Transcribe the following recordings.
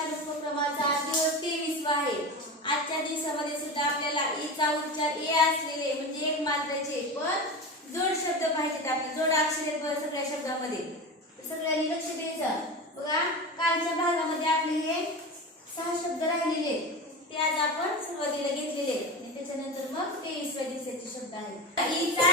आश्रम उपक्रमाचा दिवस तेवीसवा आहे. आजच्या दिवसामध्ये सुद्धा आपल्याला ईचा उच्चार ए असलेले म्हणजे एक मात्राचे पण जोड शब्द पाहिजेत आपले. जोड अक्षरे सगळ्या शब्दामध्ये. सगळ्यांनी लक्ष द्यायचं. बघा कालच्या भागामध्ये आपले हे सहा शब्द राहिलेले. ते आज आपण सुरुवातीला घेतलेले. त्याच्यानंतर मग तेवीसव्या दिवसाचे शब्द आहेत. Icha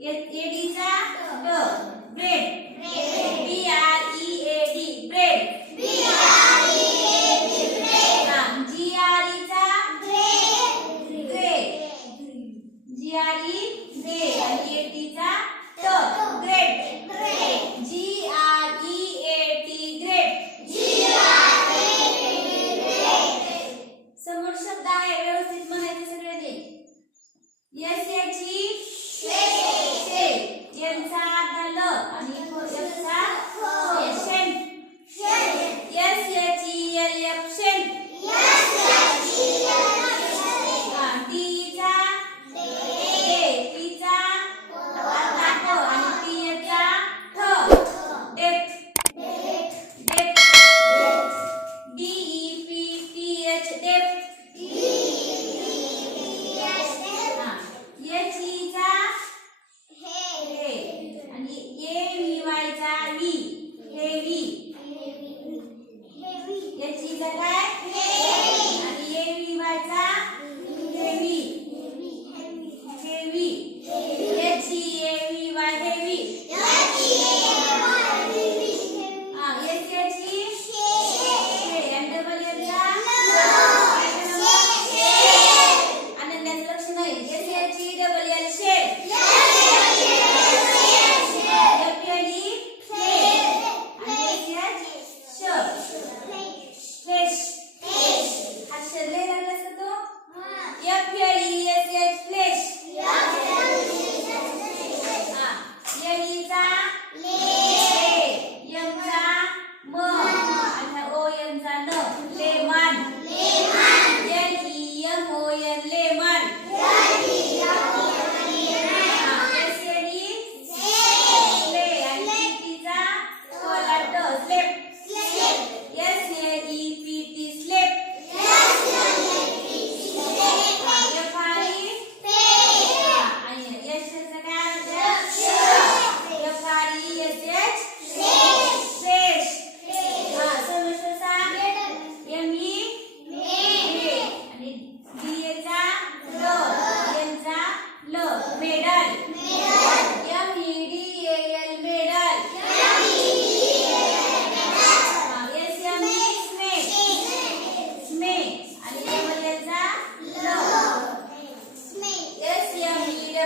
It, it is a dog.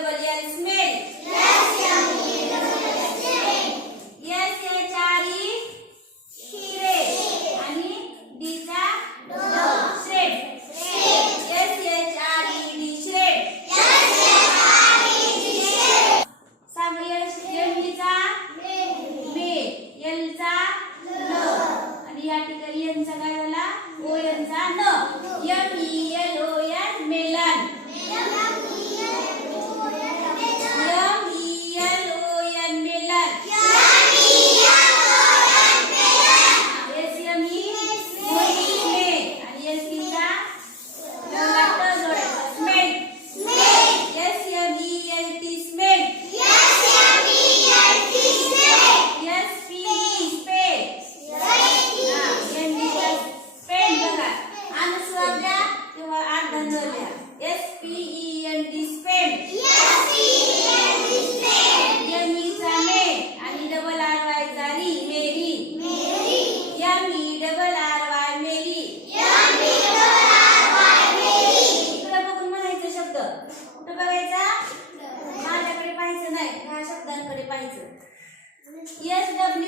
valiente.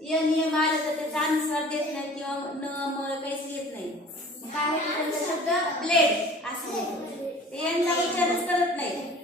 य नियम आलं तर त्याचा अनुसार देत नाही किंवा न मळ काहीच देत नाही. काय होतं? त्यांचा शब्द ब्लेड असं यांना विचारच करत नाही.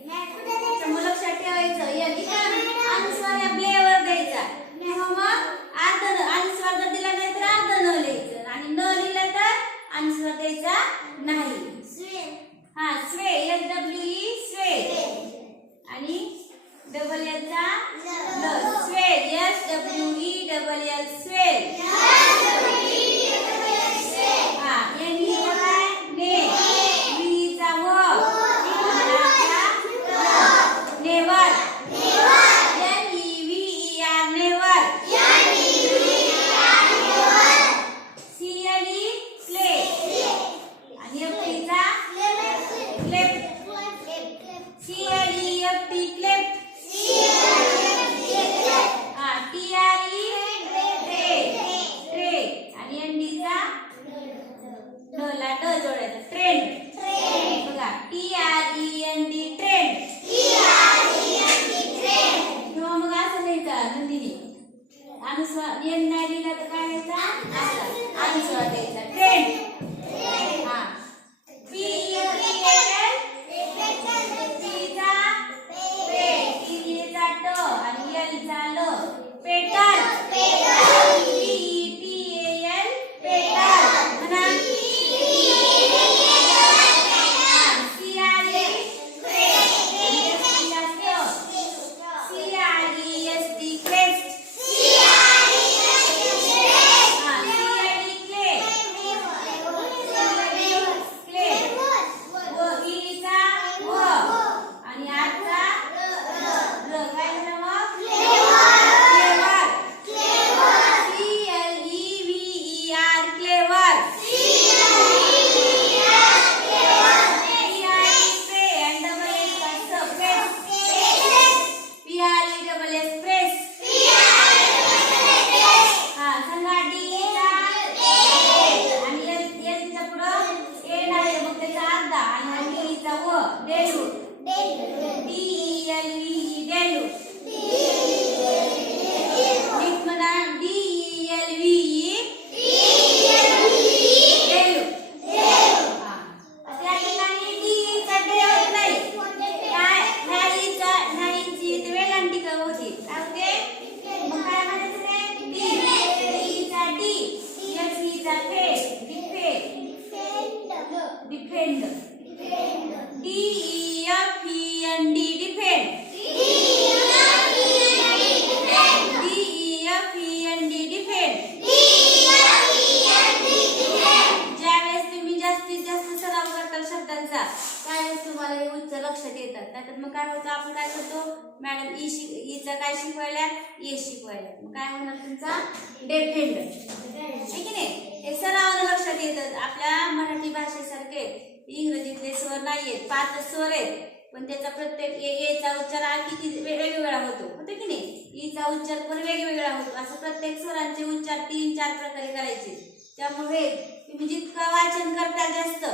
लक्षात येतात नाहीतर मग काय होतं? आपण काय करतो? मॅडम ई शिक ईचं काय शिकवायला? ए शिकवायला. मग काय होणार तुमचा? डेफेंड आहे की नाही? हे सरावाला लक्षात येतात आपल्या मराठी भाषेसारखे इंग्रजीतले स्वर नाहीयेत. पाच स्वर आहेत. पण त्याचा प्रत्येक एचा उच्चार हा किती वेगवेगळा होतो. होतो की नाही? ईचा उच्चार पण वेगवेगळा होतो. असं प्रत्येक स्वरांचे उच्चार तीन चार प्रकारे करायचे. त्यामुळे तुम्ही जितकं वाचन करता जास्त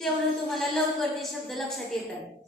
तेवढं तुम्हाला लवकर ते शब्द लक्षात येतात.